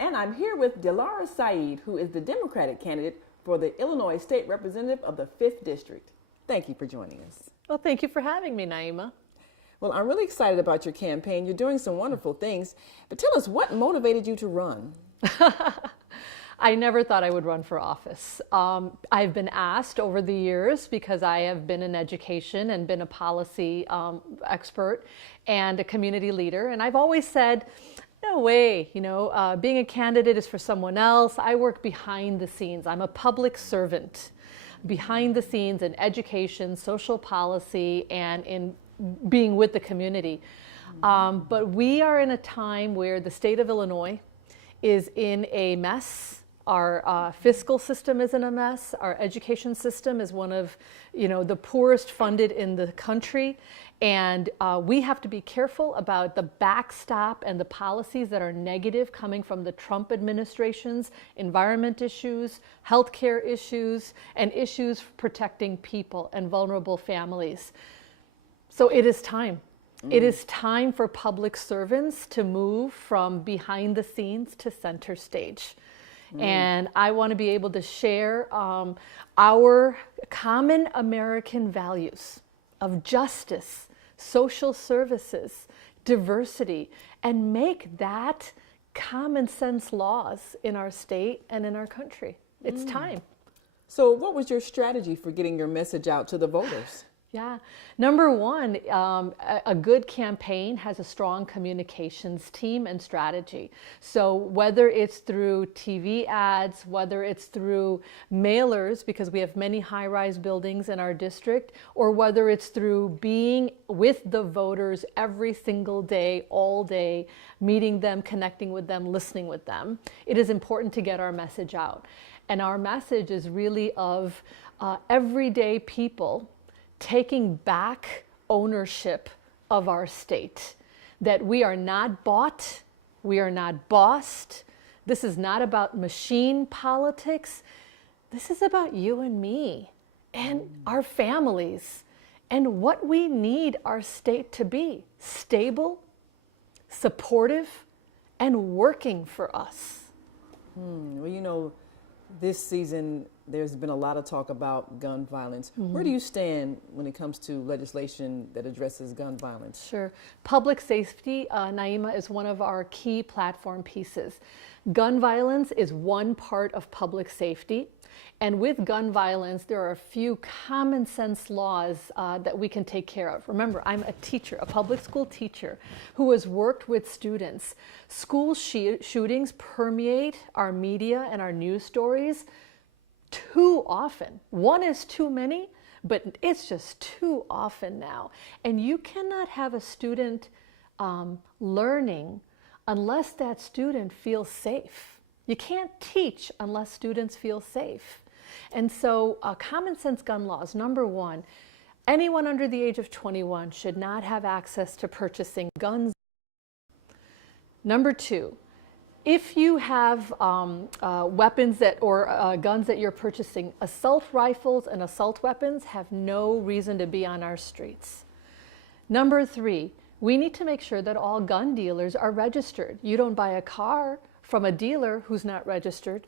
And I'm here with Dilara Sayeed, who is the Democratic candidate for the Illinois State Representative of the 5th District. Thank you for joining us. Well, thank you for having me, Naima. Well, I'm really excited about your campaign. You're doing some wonderful things. But tell us, what motivated you to run? I never thought I would run for office. I've been asked over the years because I have been in education and been a policy expert and a community leader. And I've always said, no way, being a candidate is for someone else. I work behind the scenes. I'm a public servant behind the scenes in education, social policy, and in being with the community. But we are in a time where the state of Illinois is in a mess. Our fiscal system is in a mess. Our education system is one of, the poorest funded in the country. And we have to be careful about the backstop and the policies that are negative coming from the Trump administration's environment issues, healthcare issues, and issues protecting people and vulnerable families. So it is time. It is time for public servants to move from behind the scenes to center stage. And I want to be able to share our common American values of justice, social services, diversity, and make that common sense laws in our state and in our country. It's time. So what was your strategy for getting your message out to the voters? Yeah. Number one, a good campaign has a strong communications team and strategy. So whether it's through TV ads, whether it's through mailers, because we have many high-rise buildings in our district, or whether it's through being with the voters every single day, all day, meeting them, connecting with them, listening with them, it is important to get our message out. And our message is really of everyday people taking back ownership of our state, that we are not bought, we are not bossed. This is not about machine politics. This is about you and me and our families and what we need our state to be: stable, supportive, and working for us. Well, this season, there's been a lot of talk about gun violence. Where do you stand when it comes to legislation that addresses gun violence? Sure. Public safety, Naima, is one of our key platform pieces. Gun violence is one part of public safety. And with gun violence, there are a few common sense laws that we can take care of. Remember, I'm a teacher, a public school teacher, who has worked with students. School shootings permeate our media and our news stories too often. One is too many, but it's just too often now. And you cannot have a student learning unless that student feels safe. You can't teach unless students feel safe. And so common sense gun laws, number one, anyone under the age of 21 should not have access to purchasing guns. Number two, if you have weapons or guns that you're purchasing, assault rifles and assault weapons have no reason to be on our streets. Number three, we need to make sure that all gun dealers are registered. You don't buy a car from a dealer who's not registered.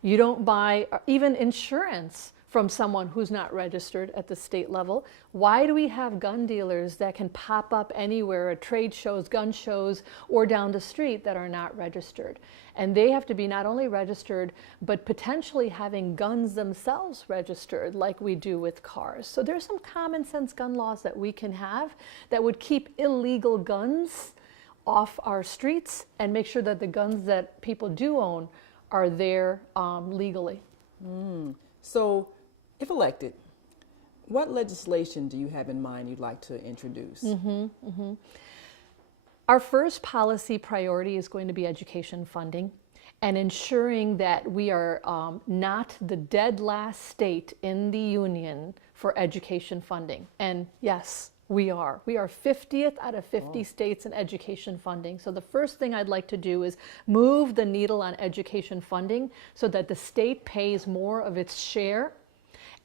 You don't buy even insurance from someone who's not registered at the state level. Why do we have gun dealers that can pop up anywhere at trade shows, gun shows, or down the street that are not registered? And they have to be not only registered, but potentially having guns themselves registered like we do with cars. So there's some common sense gun laws that we can have that would keep illegal guns off our streets and make sure that the guns that people do own are there legally. So, if elected, what legislation do you have in mind you'd like to introduce? Our first policy priority is going to be education funding and ensuring that we are not the dead last state in the union for education funding. And yes, we are. We are 50th out of 50 states in education funding. So the first thing I'd like to do is move the needle on education funding so that the state pays more of its share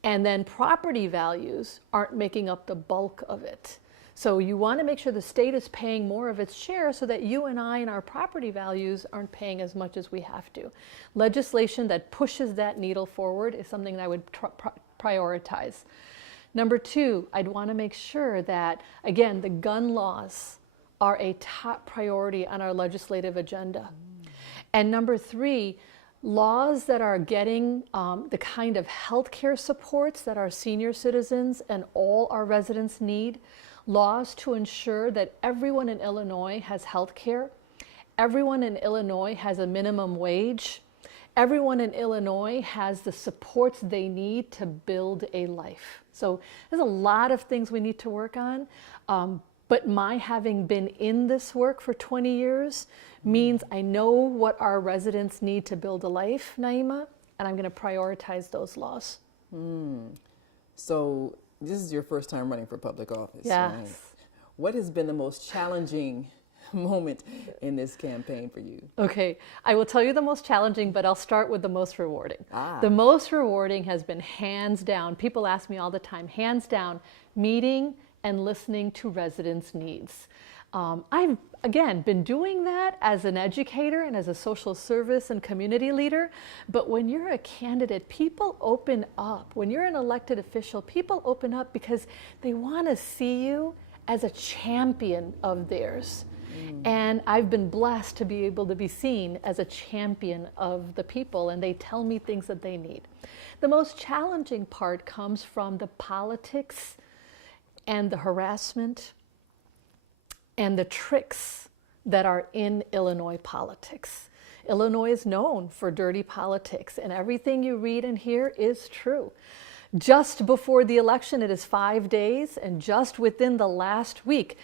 And then property values aren't making up the bulk of it. So you want to make sure the state is paying more of its share so that you and I and our property values aren't paying as much as we have to. Legislation that pushes that needle forward is something that I would prioritize. Number two, I'd want to make sure that, again, the gun laws are a top priority on our legislative agenda. And number three, laws that are getting the kind of healthcare supports that our senior citizens and all our residents need, laws to ensure that everyone in Illinois has health care, everyone in Illinois has a minimum wage, everyone in Illinois has the supports they need to build a life. So there's a lot of things we need to work on, but my having been in this work for 20 years means I know what our residents need to build a life, Naima, and I'm going to prioritize those laws. So this is your first time running for public office. Yes. Right? What has been the most challenging moment in this campaign for you? Okay, I will tell you the most challenging, but I'll start with the most rewarding. Ah. The most rewarding has been hands down, people ask me all the time, hands down, meeting and listening to residents' needs. I've, again, been doing that as an educator and as a social service and community leader, but when you're a candidate, people open up. When you're an elected official, people open up because they want to see you as a champion of theirs. And I've been blessed to be able to be seen as a champion of the people, and they tell me things that they need. The most challenging part comes from the politics and the harassment and the tricks that are in Illinois politics. Illinois is known for dirty politics, and everything you read and hear is true. Just before the election, it is 5 days, and just within the last week,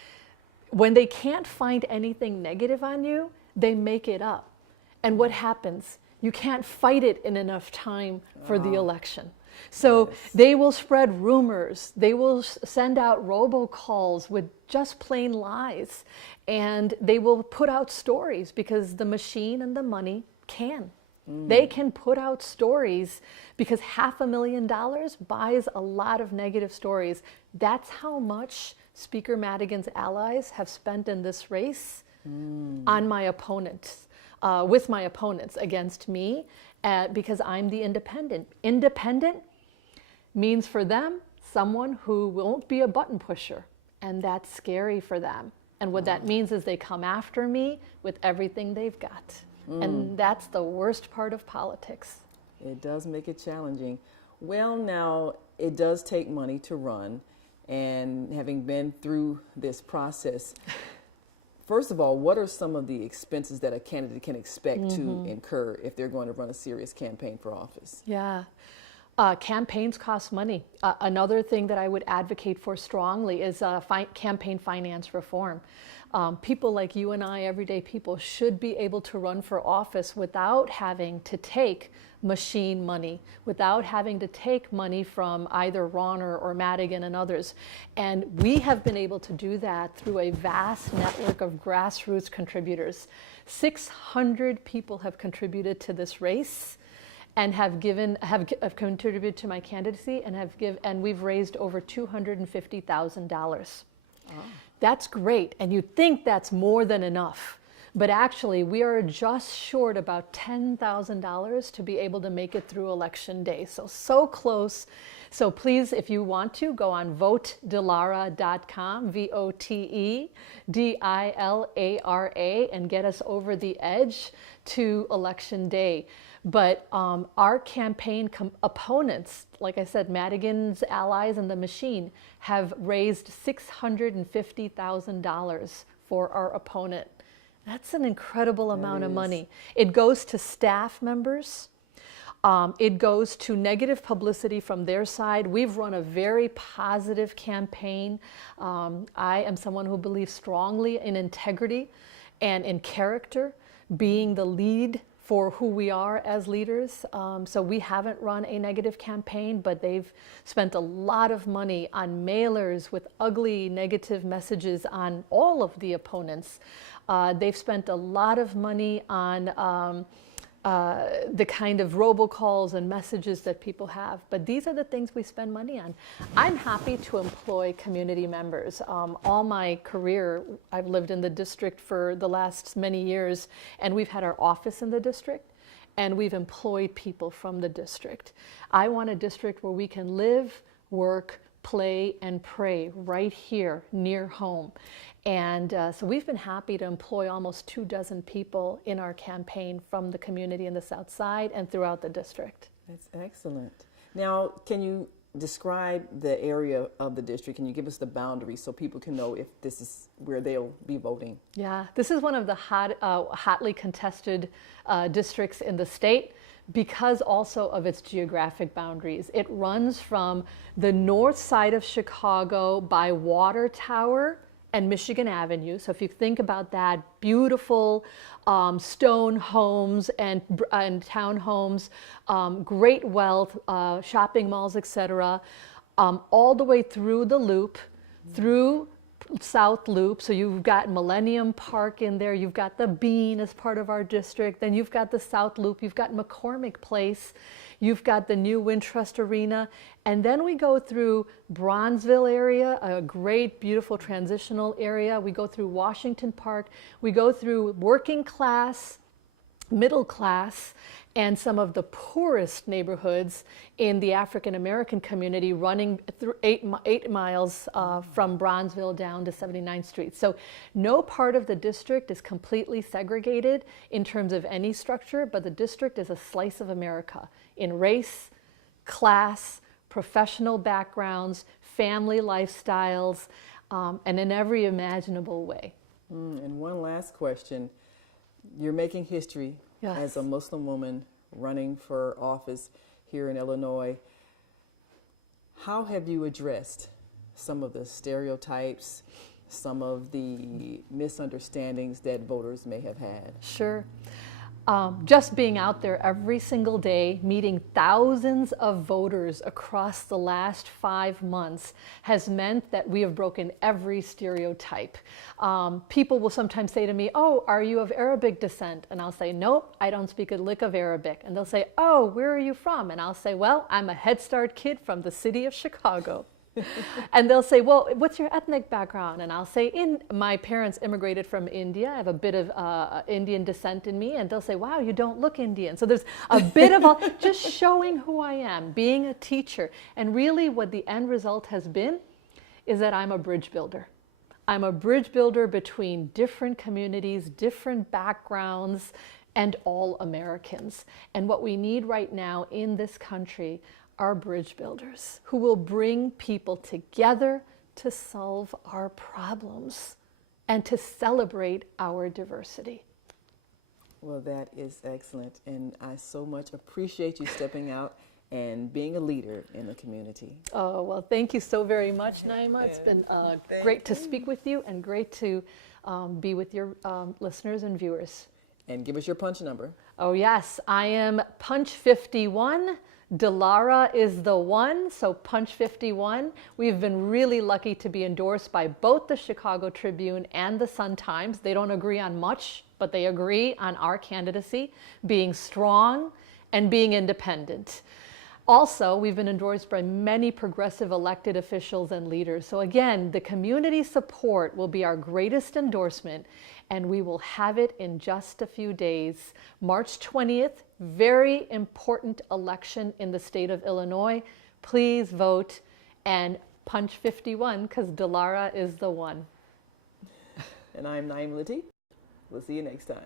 when they can't find anything negative on you, they make it up. And what happens? You can't fight it in enough time for the election. So they will spread rumors, they will send out robocalls with just plain lies, and they will put out stories because the machine and the money can. They can put out stories because $500,000 buys a lot of negative stories. That's how much Speaker Madigan's allies have spent in this race on my opponents, with my opponents against me, because I'm the independent. Independent means for them someone who won't be a button pusher, and that's scary for them. And what that means is they come after me with everything they've got. And that's the worst part of politics. It does make it challenging. Well, now, it does take money to run, and having been through this process, first of all, what are some of the expenses that a candidate can expect to incur if they're going to run a serious campaign for office? Yeah. Campaigns cost money. Another thing that I would advocate for strongly is campaign finance reform. People like you and I, everyday people, should be able to run for office without having to take machine money, without having to take money from either Ronner or Madigan and others. And we have been able to do that through a vast network of grassroots contributors. 600 people have contributed to this race and have contributed to my candidacy, and we've raised over $250,000. That's great, and you'd think that's more than enough, but actually we are just short about $10,000 to be able to make it through Election Day. So close. So please, if you want to, go on votedilara.com, VOTEDILARA, and get us over the edge to Election Day. But our campaign opponents, like I said, Madigan's allies and the machine, have raised $650,000 for our opponent. That's an incredible amount of money. It goes to staff members. It goes to negative publicity from their side. We've run a very positive campaign. I am someone who believes strongly in integrity and in character, being the lead for who we are as leaders. So we haven't run a negative campaign, but they've spent a lot of money on mailers with ugly negative messages on all of the opponents. They've spent a lot of money on the kind of robocalls and messages that people have. But these are the things we spend money on. I'm happy to employ community members. All my career, I've lived in the district for the last many years, and we've had our office in the district, and we've employed people from the district. I want a district where we can live, work, play, and pray right here near home. And so we've been happy to employ almost 24 people in our campaign from the community in the South Side and throughout the district. That's excellent. Now, can you describe the area of the district? Can you give us the boundaries so people can know if this is where they'll be voting? Yeah, this is one of the hotly contested districts in the state, because also of its geographic boundaries. It runs from the north side of Chicago by Water Tower and Michigan Avenue. So if you think about that, beautiful stone homes and townhomes, great wealth, shopping malls, etc., all the way through the loop, through South Loop. So you've got Millennium Park in there, you've got the Bean as part of our district, then you've got the South Loop, you've got McCormick Place, you've got the new Wintrust Arena, and then we go through Bronzeville area, a great, beautiful transitional area. We go through Washington Park, we go through working class, middle class, and some of the poorest neighborhoods in the African American community, running through 8 miles from Bronzeville down to 79th Street. So no part of the district is completely segregated in terms of any structure, but the district is a slice of America in race, class, professional backgrounds, family lifestyles, and in every imaginable way. And one last question. You're making history. Yes. As a Muslim woman running for office here in Illinois. How have you addressed some of the stereotypes, some of the misunderstandings that voters may have had? Sure. Just being out there every single day, meeting thousands of voters across the last 5 months has meant that we have broken every stereotype. People will sometimes say to me, "Oh, are you of Arabic descent?" And I'll say, "Nope, I don't speak a lick of Arabic." And they'll say, "Oh, where are you from?" And I'll say, "Well, I'm a Head Start kid from the city of Chicago." And they'll say, "Well, what's your ethnic background?" And I'll say, my parents immigrated from India. I have a bit of Indian descent in me. And they'll say, "Wow, you don't look Indian." So there's a bit of just showing who I am, being a teacher. And really what the end result has been is that I'm a bridge builder. I'm a bridge builder between different communities, different backgrounds, and all Americans. And what we need right now in this country are bridge builders who will bring people together to solve our problems and to celebrate our diversity. Well, that is excellent. And I so much appreciate you stepping out and being a leader in the community. Oh, well, thank you so very much, Naima. It's been great to speak with you and great to be with your listeners and viewers. And give us your punch number. Oh, yes. I am punch 51. Dilara is the one, so punch 51. We've been really lucky to be endorsed by both the Chicago Tribune and the Sun-Times. They don't agree on much, but they agree on our candidacy, being strong and being independent. Also, we've been endorsed by many progressive elected officials and leaders. So again, the community support will be our greatest endorsement, and we will have it in just a few days. March 20th, very important election in the state of Illinois. Please vote and punch 51 because Dilara is the one. And I'm Naima Latif. We'll see you next time.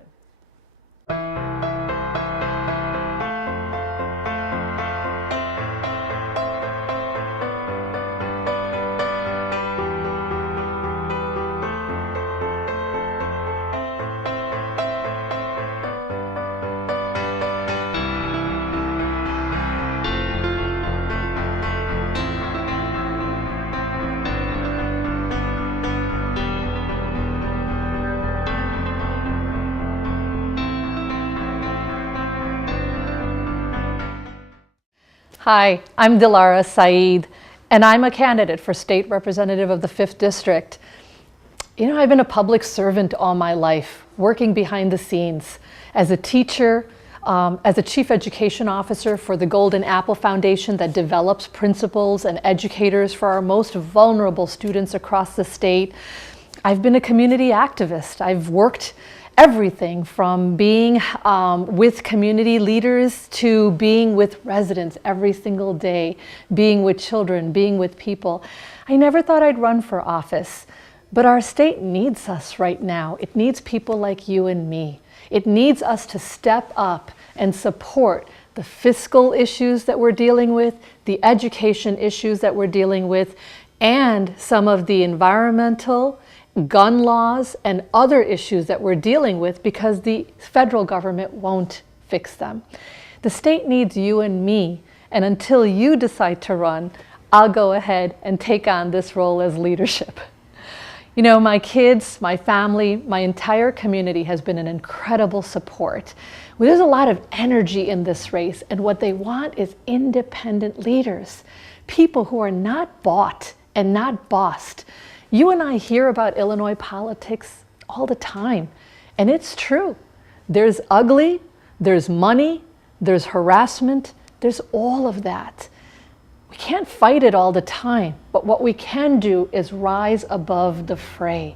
Hi, I'm Dilara Sayeed, and I'm a candidate for State Representative of the 5th District. You know, I've been a public servant all my life, working behind the scenes as a teacher, As a Chief Education Officer for the Golden Apple Foundation that develops principals and educators for our most vulnerable students across the state, I've been a community activist. I've worked everything from being with community leaders to being with residents every single day, being with children, being with people. I never thought I'd run for office, but our state needs us right now. It needs people like you and me. It needs us to step up and support the fiscal issues that we're dealing with, the education issues that we're dealing with, and some of the environmental, gun laws, and other issues that we're dealing with because the federal government won't fix them. The state needs you and me, and until you decide to run, I'll go ahead and take on this role as leadership. You know, my kids, my family, my entire community has been an incredible support. Well, there's a lot of energy in this race, and what they want is independent leaders, people who are not bought and not bossed. You and I hear about Illinois politics all the time, and it's true. There's ugly, there's money, there's harassment, there's all of that. We can't fight it all the time, but what we can do is rise above the fray.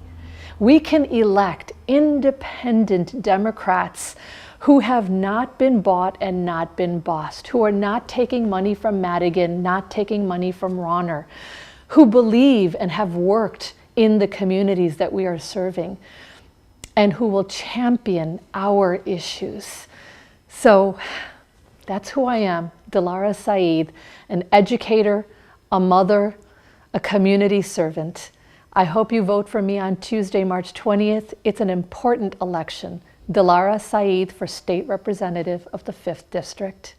We can elect independent Democrats who have not been bought and not been bossed, who are not taking money from Madigan, not taking money from Ronner, who believe and have worked in the communities that we are serving, and who will champion our issues. So that's who I am, Dilara Sayeed, an educator, a mother, a community servant. I hope you vote for me on Tuesday, March 20th. It's an important election. Dilara Sayeed for State Representative of the 5th District.